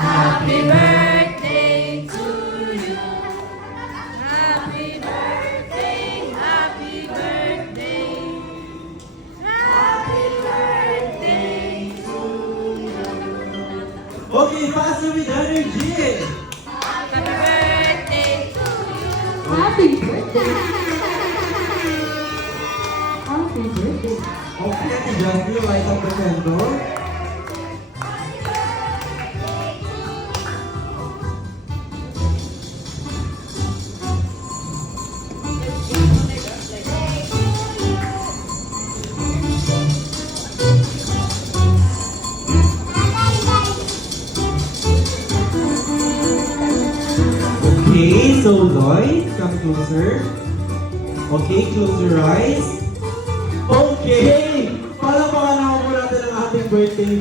Happy birthday to you. Happy birthday, happy birthday. Happy birthday to you. Okay, faster with energy. Happy birthday to you. Happy birthday! Happy birthday! Okay, Ate Jasmine, light up the candle. Okay, so Lloyd, come closer. Okay, close your eyes. Okay! Para natin ang ating birthday